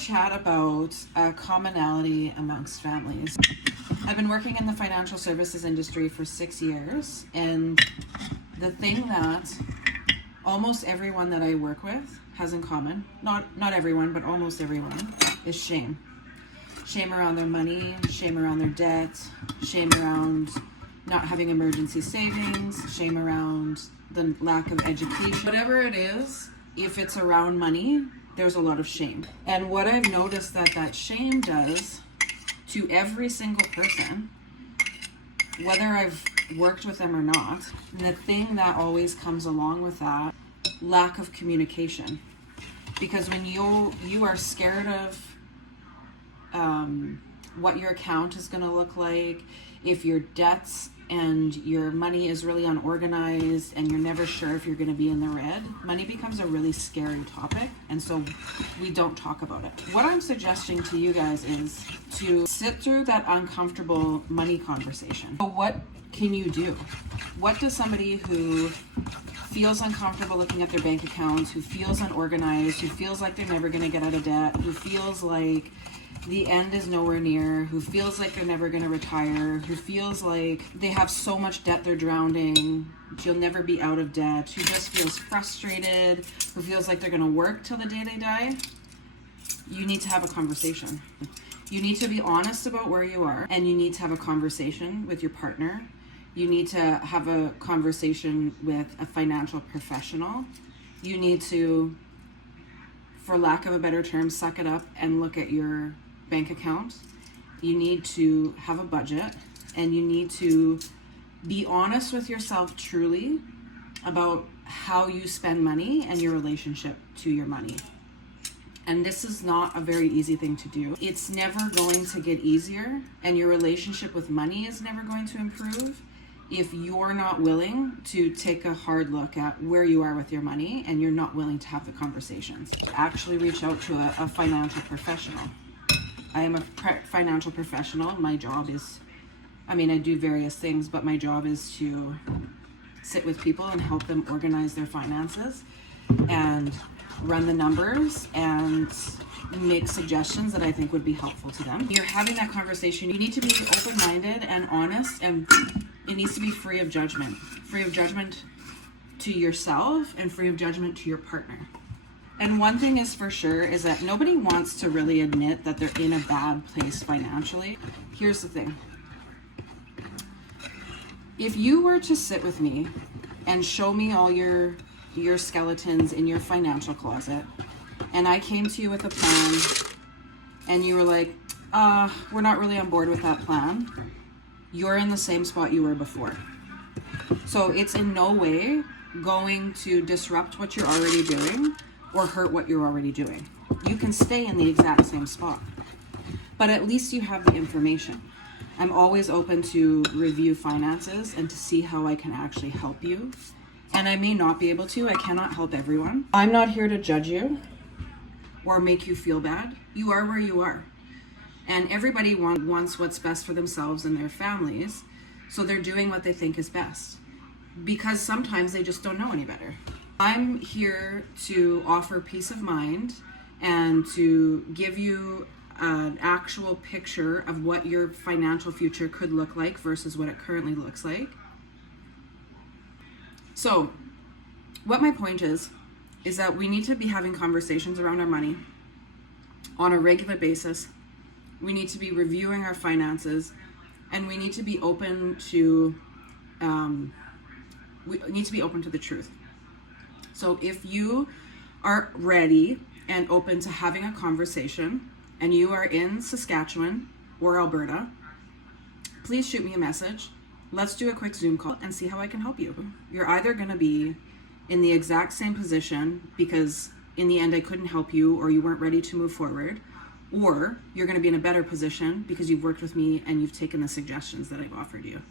chat about a commonality amongst families. I've been working in the financial services industry for 6 years, and the thing that almost everyone that I work with has in common, not everyone, but almost everyone, is shame. Shame around their money, shame around their debt, shame around not having emergency savings, shame around the lack of education. Whatever it is, if it's around money, there's a lot of shame. And what I've noticed that shame does to every single person, whether I've worked with them or not, the thing that always comes along with that, lack of communication. Because when you are scared of what your account is going to look like, if your debts and your money is really unorganized and you're never sure if you're going to be in the red, money becomes a really scary topic, and so we don't talk about it. What I'm suggesting to you guys is to sit through that uncomfortable money conversation. So what can you do? What does somebody who feels uncomfortable looking at their bank accounts, who feels unorganized, who feels like they're never going to get out of debt, who feels like the end is nowhere near, who feels like they're never going to retire, who feels like they have so much debt they're drowning, you'll never be out of debt, who just feels frustrated, who feels like they're going to work till the day they die, you need to have a conversation. You need to be honest about where you are, and you need to have a conversation with your partner. You need to have a conversation with a financial professional. You need to, for lack of a better term, suck it up and look at your bank account. You need to have a budget, and you need to be honest with yourself truly about how you spend money and your relationship to your money. And this is not a very easy thing to do. It's never going to get easier, and your relationship with money is never going to improve if you're not willing to take a hard look at where you are with your money and you're not willing to have the conversations. Actually reach out to a financial professional. I am a financial professional. My job is, I do various things, but my job is to sit with people and help them organize their finances and run the numbers and make suggestions that I think would be helpful to them. You're having that conversation. You need to be open-minded and honest, and it needs to be free of judgment to yourself and free of judgment to your partner. And one thing is for sure is that nobody wants to really admit that they're in a bad place financially. Here's the thing. If you were to sit with me and show me all your skeletons in your financial closet, and I came to you with a plan and you were like, we're not really on board with that plan, you're in the same spot you were before. So it's in no way going to disrupt what you're already doing or hurt what you're already doing. You can stay in the exact same spot, but at least you have the information. I'm always open to review finances and to see how I can actually help you. And I may not be able to. I cannot help everyone. I'm not here to judge you or make you feel bad. You are where you are. And everybody wants what's best for themselves and their families, so they're doing what they think is best, because sometimes they just don't know any better. I'm here to offer peace of mind and to give you an actual picture of what your financial future could look like versus what it currently looks like. So, what my point is that we need to be having conversations around our money on a regular basis. We need to be reviewing our finances, and we need to be open to the truth. So if you are ready and open to having a conversation, and you are in Saskatchewan or Alberta, please shoot me a message. Let's do a quick Zoom call and see how I can help you. You're either going to be in the exact same position because in the end I couldn't help you or you weren't ready to move forward, or you're going to be in a better position because you've worked with me and you've taken the suggestions that I've offered you.